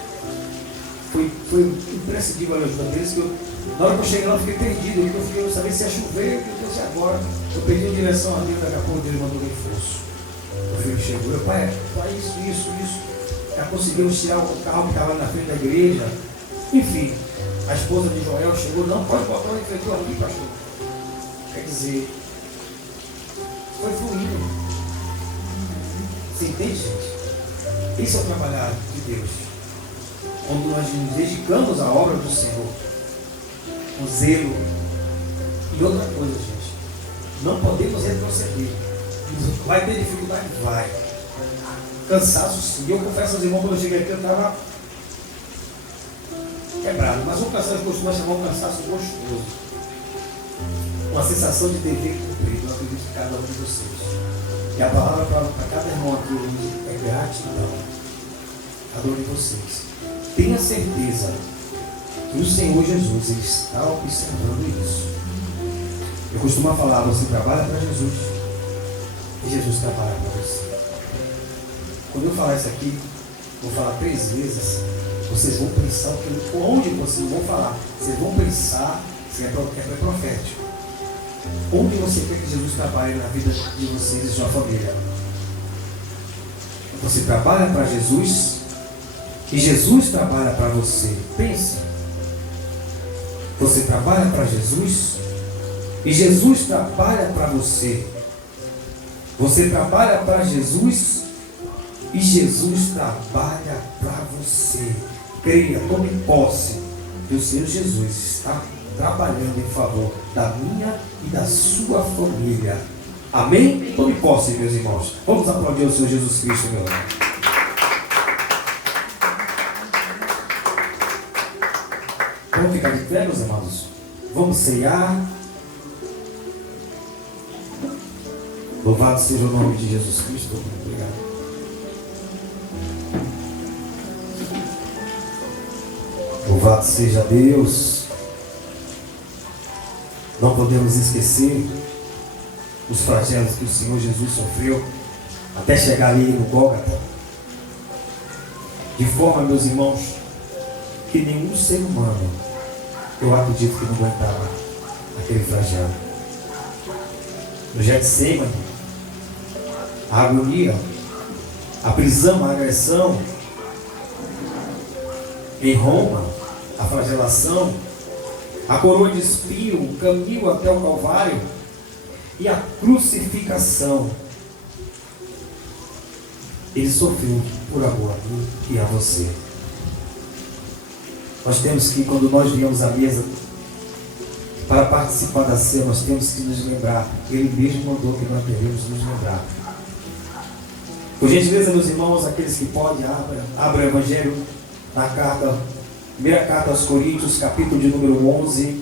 Foi imprescindível a ajuda deles, na hora que eu cheguei lá eu fiquei perdido, porque eu não sabia se ia chover, o que eu disse agora. Eu perdi a direção ali, daqui a pouco ele mandou reforço. O filho chegou, pai, isso. Já conseguimos tirar o carro que estava na frente da igreja. Enfim, a esposa de Joel chegou, não, pode botar o refletor aqui, pastor. Quer dizer, foi fluindo. Você entende, gente? Isso é o trabalhar de Deus. quando nós nos dedicamos à obra do Senhor, com zelo. E outra coisa, gente, não podemos retroceder. Vai ter dificuldade? Vai. Cansaço, sim. Eu confesso aos irmãos, quando eu cheguei aqui, eu estava quebrado. Mas um cansaço costuma chamar um cansaço gostoso. Uma sensação de dever cumprido. Eu acredito que cada um de vocês. E a palavra para cada irmão aqui hoje é gratidão. Cada um de vocês. Tenha certeza que o Senhor Jesus ele está observando isso. Eu costumo falar, você trabalha para Jesus e Jesus trabalha para você. Quando eu falar isso aqui, vou falar 3 vezes, vocês vão pensar, onde vocês vão falar, vocês vão pensar, se é profético. Onde você quer que Jesus trabalhe na vida de vocês e sua família? Você trabalha para Jesus e Jesus trabalha para você. Pense. Você trabalha para Jesus e Jesus trabalha para você. Você trabalha para Jesus e Jesus trabalha para você. Creia, tome posse que o Senhor Jesus está trabalhando em favor da minha e da sua família. Amém? Tome posse, meus irmãos. Vamos aplaudir o Senhor Jesus Cristo, meu irmão. Vamos ficar de pé, meus amados? Vamos ceiar. Louvado seja o nome de Jesus Cristo. Obrigado. Louvado seja Deus. Não podemos esquecer os flagelos que o Senhor Jesus sofreu até chegar ali no Gólgota. De forma, meus irmãos, que nenhum ser humano, eu acredito que não aguentava aquele flagelo. No Getsemane, a agonia, a prisão, a agressão. Em Roma, a flagelação, a coroa de espinho, o caminho até o Calvário e a crucificação. Ele sofreu por amor a mim e a você. Nós temos que, quando nós viemos à mesa para participar da ceia, nós temos que nos lembrar. Ele mesmo mandou que nós devemos nos lembrar. Por gentileza, meus irmãos, aqueles que podem, abra o Evangelho na carta, primeira carta aos Coríntios, capítulo de número 11.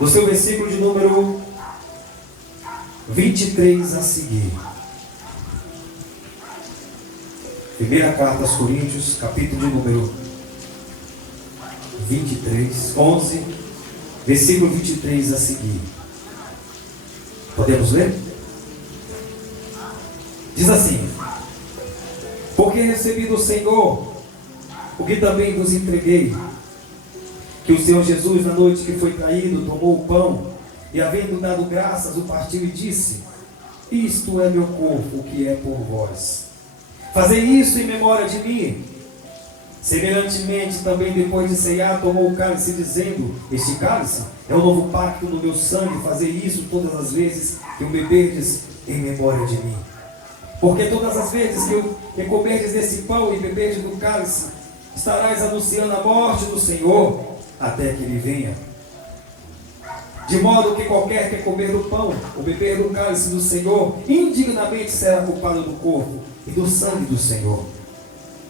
No seu versículo de número 23 a seguir. Primeira carta aos Coríntios, capítulo de número 23, 11, versículo 23 a seguir. Podemos ler? Diz assim: porque recebi do Senhor o que também vos entreguei, que o Senhor Jesus, na noite que foi traído, tomou o pão e, havendo dado graças, o partiu e disse: isto é meu corpo, que é por vós. Fazei isso em memória de mim. Semelhantemente, também depois de ceiar, tomou o cálice, dizendo: este cálice é o novo pacto no meu sangue. Fazei isso todas as vezes que o beberdes em memória de mim. Porque todas as vezes que comerdes desse pão e beberdes do cálice, estarás anunciando a morte do Senhor, até que Ele venha. De modo que qualquer que comer do pão ou beber do cálice do Senhor, indignamente será culpado do corpo e do sangue do Senhor.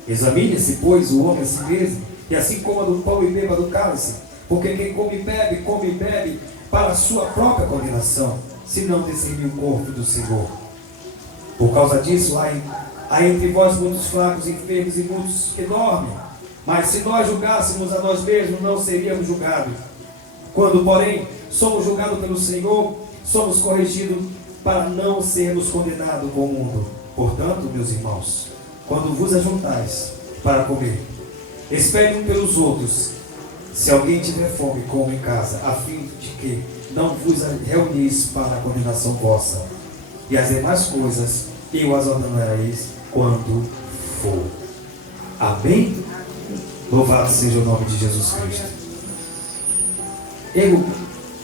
Examine-se, pois, o homem a si mesmo, e assim coma do pão e beba do cálice, porque quem come e bebe para a sua própria condenação, se não discernir o corpo do Senhor. Por causa disso, há entre vós muitos fracos, enfermos e muitos que dormem. Mas se nós julgássemos a nós mesmos, não seríamos julgados. Quando, porém, somos julgados pelo Senhor, somos corrigidos para não sermos condenados com o mundo. Portanto, meus irmãos, quando vos ajuntais para comer, esperem pelos outros. Se alguém tiver fome, coma em casa, a fim de que não vos reunis para a condenação vossa. E as demais coisas eu as ordenareis quando for. Amém? Louvado seja o nome de Jesus Cristo.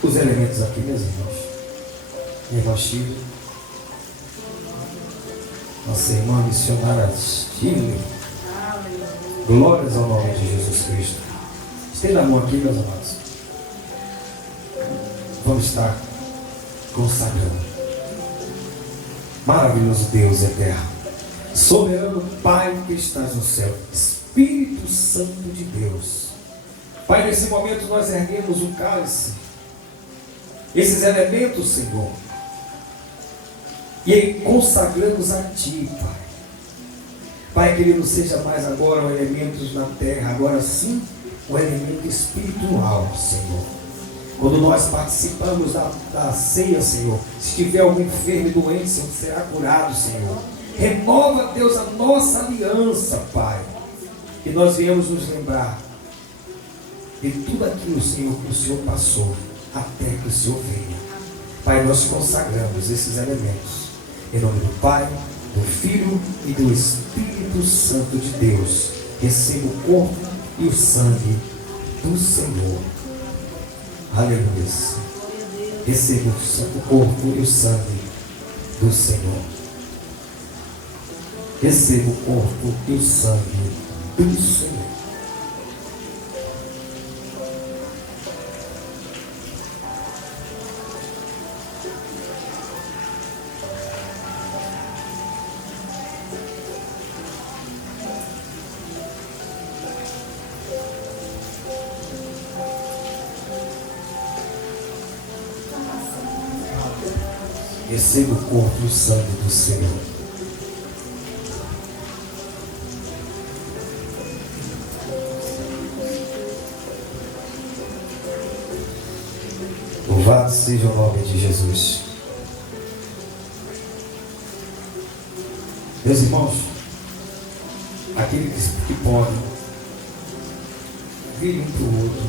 Os elementos aqui, meus irmãos. Irmão Chico. nossa irmã missionária Chile. Glórias ao nome de Jesus Cristo. Estenda a mão aqui, meus amados. Vamos estar consagrando. Maravilhoso Deus eterno, soberano Pai que estás no céu, Espírito Santo de Deus. Pai, nesse momento nós erguemos o cálice, esses elementos, Senhor, e consagramos a Ti, Pai. Pai, que ele não seja mais agora o elemento na terra, agora sim o elemento espiritual, Senhor. Quando nós participamos da ceia, Senhor, se tiver algum enfermo e doente, Senhor, será curado, Senhor. Renova, Deus, a nossa aliança, Pai. Que nós venhamos nos lembrar de tudo aquilo, Senhor, que o Senhor passou, até que o Senhor venha. Pai, nós consagramos esses elementos. Em nome do Pai, do Filho e do Espírito Santo de Deus. Receba o corpo e o sangue do Senhor. Aleluia. Receba o corpo e o sangue do Senhor. Receba o corpo e o sangue do Senhor. Receba o corpo e o sangue do Senhor. Louvado seja o nome de Jesus. Meus irmãos, aqueles que podem, vire um para o outro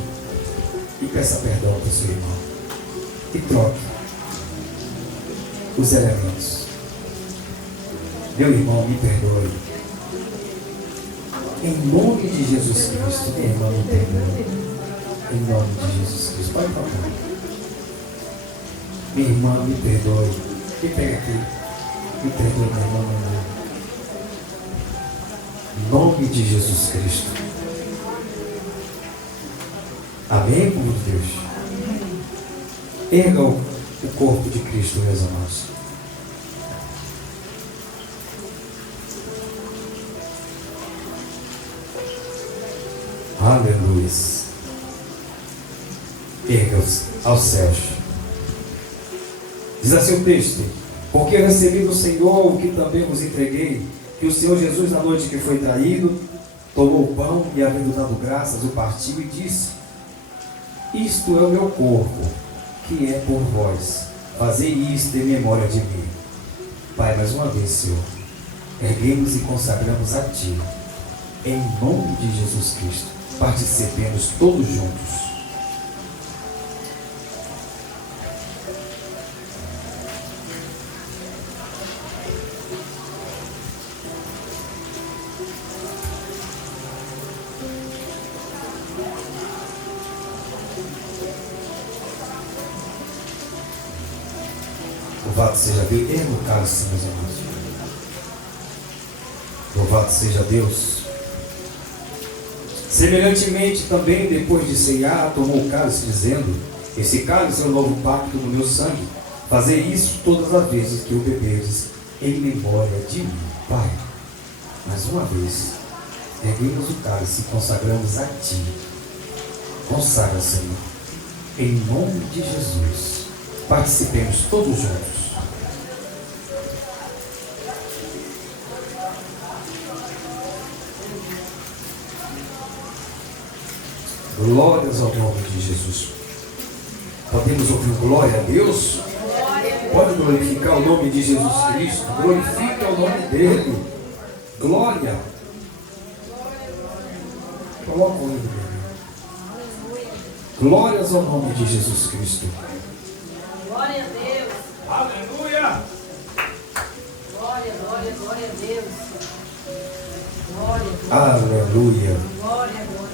e peça perdão para o seu irmão. E troque os elementos. Meu irmão, me perdoe. Em nome de Jesus Cristo. Minha irmã, me perdoe. Em nome de Jesus Cristo. Pode falar. Minha irmã, me perdoe. Me pega aqui. Me perdoe, minha irmã. Em nome de Jesus Cristo. Amém, povo de Deus? Erga o corpo de Cristo, meus amados. Aleluia. Erga-os aos céus. Diz assim o texto: porque eu recebi do Senhor o que também vos entreguei, que o Senhor Jesus, na noite que foi traído, tomou o pão e, havendo dado graças, o partiu e disse: isto é o meu corpo, que é por vós. Fazei isto em memória de mim. Pai, mais uma vez, Senhor, erguemos e consagramos a Ti, em nome de Jesus Cristo. Participemos todos juntos. Louvado seja Deus. Erga o cálice, meus irmãos. Louvado seja Deus. Semelhantemente também, depois de ceiar, tomou o cálice, dizendo: esse cálice é o novo pacto no meu sangue. Fazei isso todas as vezes que o beberes, em memória de mim. Pai, mais uma vez, erguemos o cálice e consagramos a Ti. Consagra, Senhor, em nome de Jesus. Participemos todos juntos. Glórias ao nome de Jesus. Podemos ouvir glória a Deus? Pode glorificar o nome de Jesus Cristo. Glorifica o nome dele. Glória. Coloca o hino dele. Glórias ao nome de Jesus Cristo. Glória a Deus. Aleluia! Glória, glória, glória a Deus. Glória, glória. Aleluia. Glória, glória.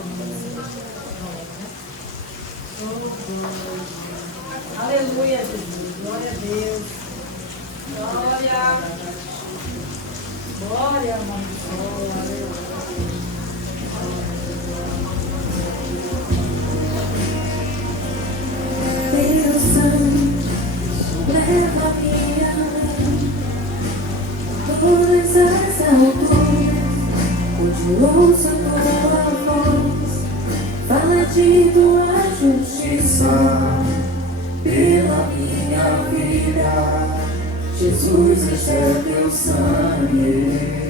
Aleluia, Jesus. Glória a Deus. Glória. Glória ao nome do Senhor. Aleluia. Teu sangue leva-me além, todas as alturas, onde ouço a tua voz, fala de tua justiça pela minha vida. Jesus, este é teu sangue.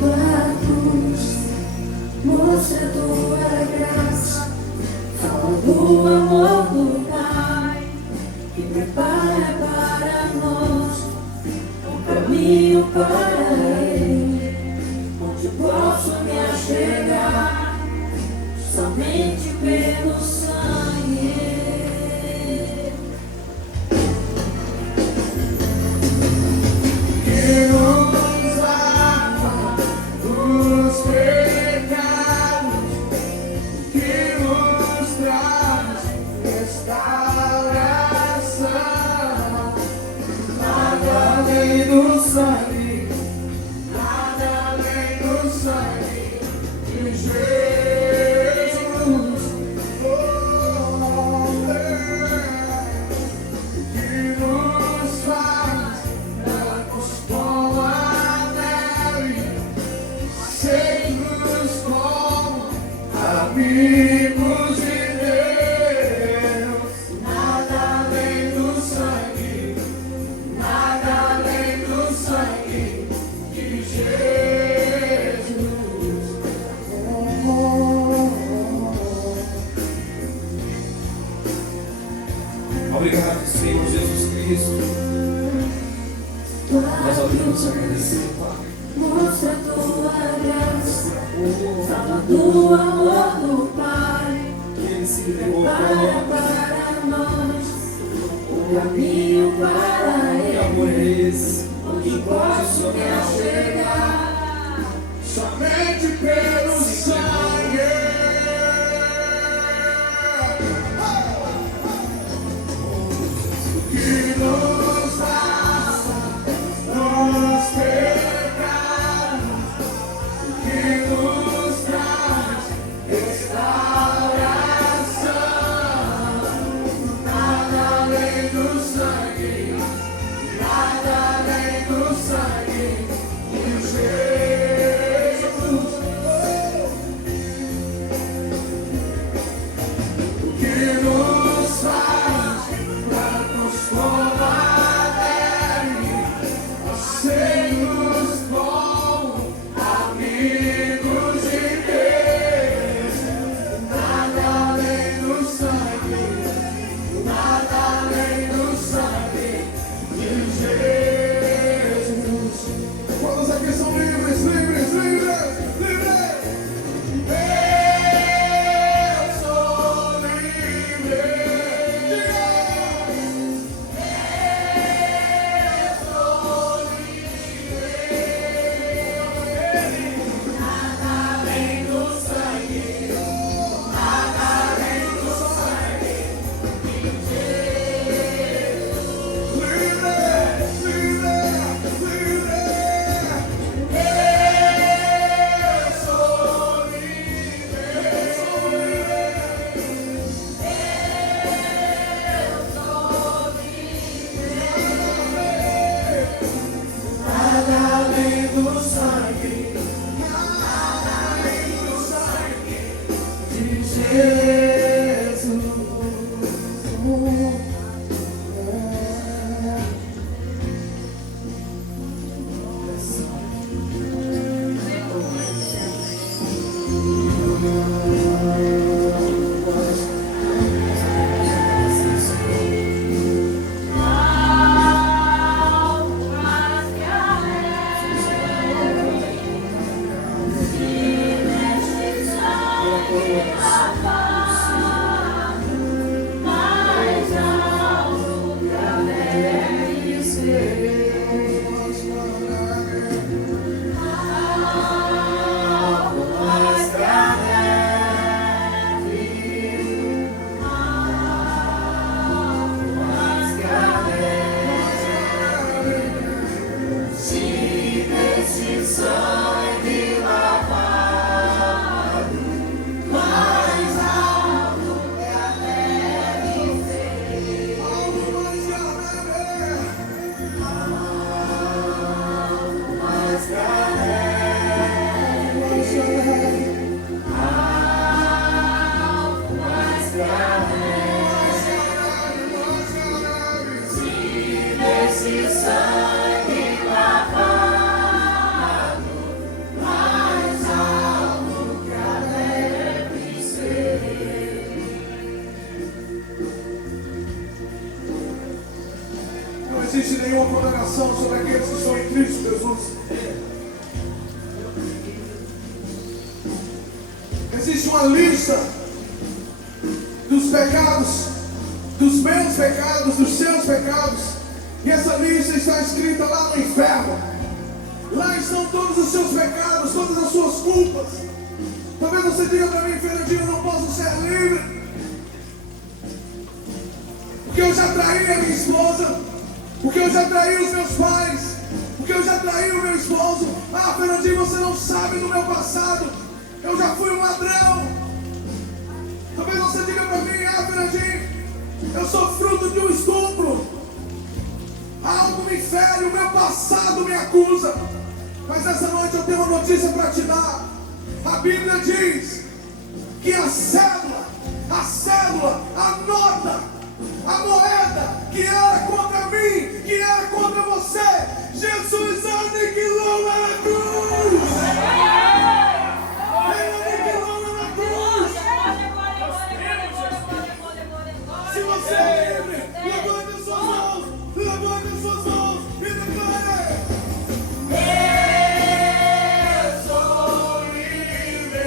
Tua cruz mostra tua graça, fala do amor do Pai, que prepara para nós um caminho para Ele, onde posso me achegar somente pelo sangue. Que nos lava dos pecados, que nos traz restauração. Nada além do sangue, nada além do sangue de Jesus. Que nos faz brancos como a neve, cheios como amigos de Deus. Nada além do sangue, nada além do sangue de Jesus. Obrigado, Senhor Jesus Cristo. Nós podemos agradecer, Pai. Mostra tua graça, fala do amor do Pai, Que Ele se entregou por para nós. nós o caminho para Que amor é Ele, esse? onde posso me achegar Somente pelo sangue. Que nos lava dos pecados, que nos traz restauração. Nada além do sangue, nada além do sangue de Jesus. Que nos faz brancos como a neve, cheios como amigos de Deus. Nada além do sangue, nada além do sangue de Jesus. Quantos aqui são livres, livres, livres, livres? Eu sou livre. Diga! Eu sou livre. Nada além do sangue, nada além do sangue de Jesus. Livre, livre, livre. Eu sou livre. Eu sou nada além do sangue, nada além do sangue de Jesus. almas que alegrem, e neste sangue a paz. esse sangue lavado, mais alto que a neve ser. Não existe nenhuma condenação sobre aqueles que estão em Cristo Jesus. Existe uma lista dos pecados, dos meus pecados, dos seus pecados, e essa lista está escrita lá no inferno. Lá estão todos os seus pecados, todas as suas culpas. Talvez você diga para mim, Fernandinho, eu não posso ser livre, porque eu já traí a minha esposa, porque eu já traí os meus pais, porque eu já traí o meu esposo. Ah, Fernandinho, você não sabe do meu passado, eu já fui um ladrão. Talvez você diga para mim, ah, Fernandinho, eu sou fruto de um estupro, algo me fere, o meu passado me acusa. Mas essa noite eu tenho uma notícia para te dar. A Bíblia diz que a cédula, a nota, a moeda que era contra mim, que era contra você, Jesus aniquilou na cruz. Ele aniquilou na cruz. Se você é livre, levante as suas mãos e declare: eu sou livre.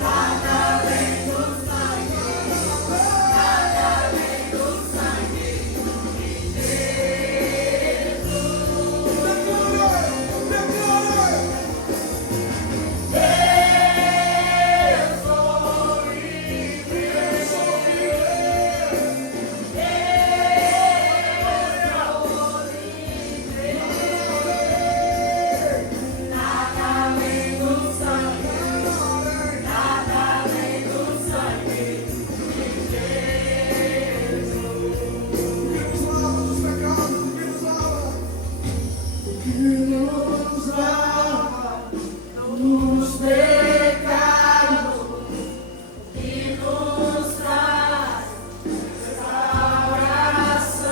Nada além do sangue, nada além do sangue de Jesus. Declare. Nada além do sangue, nada além do sangue de Jesus. O que nos lava dos pecados, Que nos traz restauração.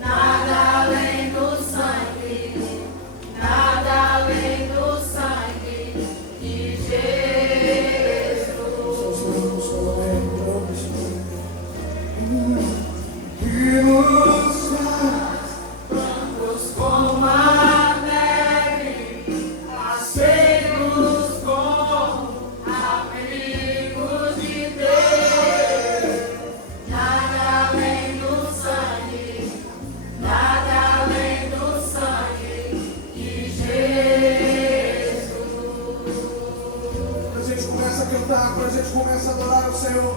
Nada além do sangue, nada além do sangue de Jesus. que nos lava Brancos como a neve, aceitos como amigos de Deus. Nada além do sangue, nada além do sangue de Jesus. a gente começa a cantar, quando a gente começa a adorar o Senhor.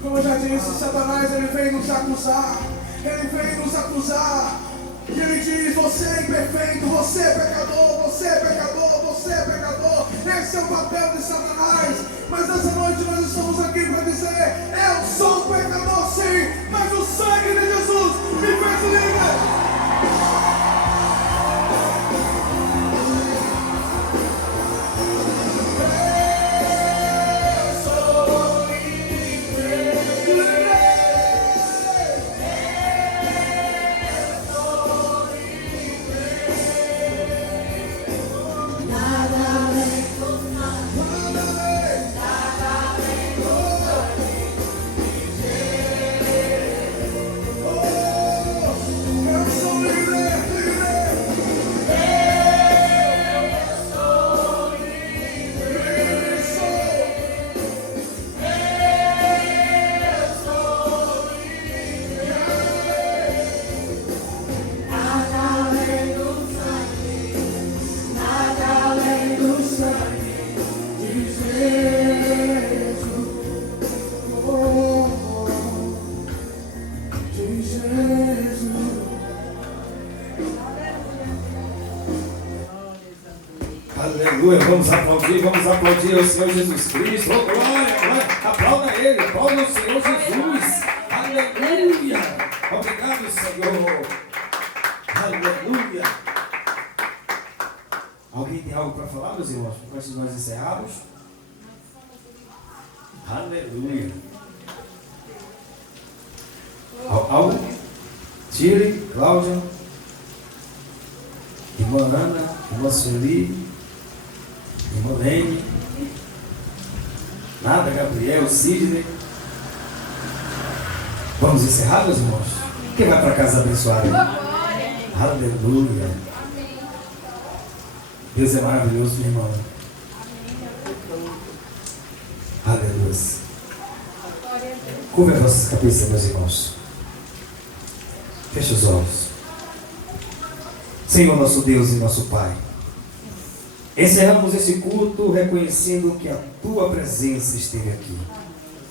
Como eu já disse, Satanás, ele vem nos acusar. Ele vem nos acusar. E ele diz: você é imperfeito, você é pecador, você é pecador, você é pecador. Esse é o papel de Satanás. Mas nessa noite nós estamos aqui para dizer: eu sou um pecador sim, mas o sangue de Jesus me fez livre. Nada além do sangue, nada além do sangue de Jesus. Eu sou livre, livre. Eu sou livre. Livre sou. Eu sou livre. Nada além do sangue, nada além do sangue de Jesus. De Jesus. Aleluia, vamos aplaudir ao Senhor Jesus Cristo. Oh, glória, glória. Aplauda Ele, aplauda o Senhor Jesus. Aleluia. Obrigado, Senhor. Aleluia. Alguém tem algo para falar, meus irmãos? Antes de nós encerrarmos? Aleluia. Algo? Tire, Cláudia, irmã Ana, irmã Sueli, irmã Lene. Nada, Gabriel, Sidney. Vamos encerrar, meus irmãos? Quem vai para casa abençoado? Aleluia. Deus é maravilhoso, meu irmão. Aleluia. Curva as vossas cabeças, meus irmãos. Feche os olhos. Senhor, nosso Deus e nosso Pai, encerramos esse culto reconhecendo que a Tua presença esteve aqui.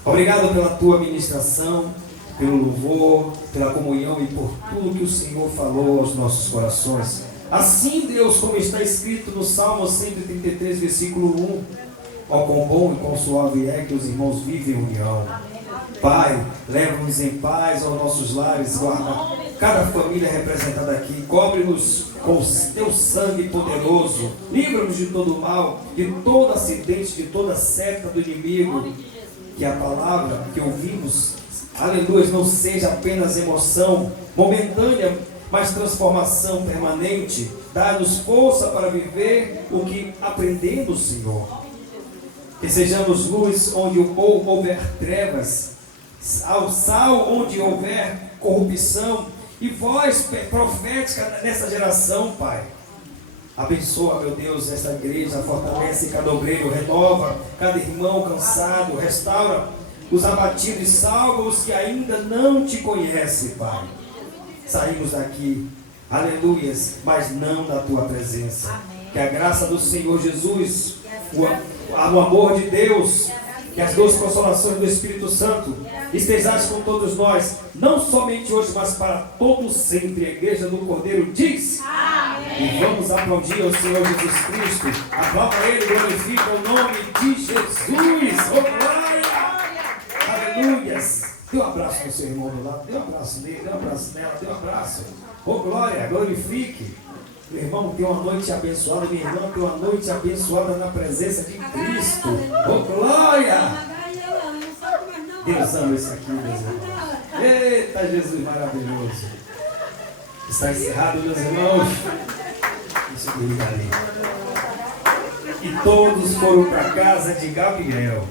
Obrigado pela Tua ministração, pelo louvor, pela comunhão e por tudo que o Senhor falou aos nossos corações. Assim, Deus, como está escrito no Salmo 133, versículo 1, ó quão bom e quão suave é que os irmãos vivem em união. Pai, leva-nos em paz aos nossos lares, guarda cada família representada aqui, cobre-nos com o Teu sangue poderoso, livra-nos de todo mal, de todo acidente, de toda seta do inimigo, que a palavra que ouvimos, aleluia, não seja apenas emoção momentânea, mas transformação permanente. Dá-nos força para viver o que aprendemos, Senhor. Que sejamos luz onde houver trevas, sal onde houver corrupção, e voz profética nessa geração, Pai. Abençoa, meu Deus, esta igreja, fortalece cada obreiro, renova cada irmão cansado, restaura os abatidos e salva os que ainda não Te conhecem, Pai. Saímos daqui, aleluias, mas não da Tua presença. Amém. Que a graça do Senhor Jesus, o amor de Deus, que as duas consolações do Espírito Santo estejais com todos nós, não somente hoje, mas para todos sempre. A igreja do Cordeiro diz: amém. E vamos aplaudir ao Senhor Jesus Cristo. Aplauda Ele, glorifica o nome de Jesus. Oh, glória! Aleluias! Dê um abraço no seu irmão do lado, dê um abraço nele, dê um abraço nela, dê um abraço. Oh, glória, glorifique. Meu irmão, tem uma noite abençoada, minha irmã, tem uma noite abençoada na presença de Cristo. Oh, glória! Deus ama isso aqui, meus irmãos. Eita, Jesus maravilhoso. Está encerrado, meus irmãos. Isso que ali. E todos foram para a casa de Gabriel.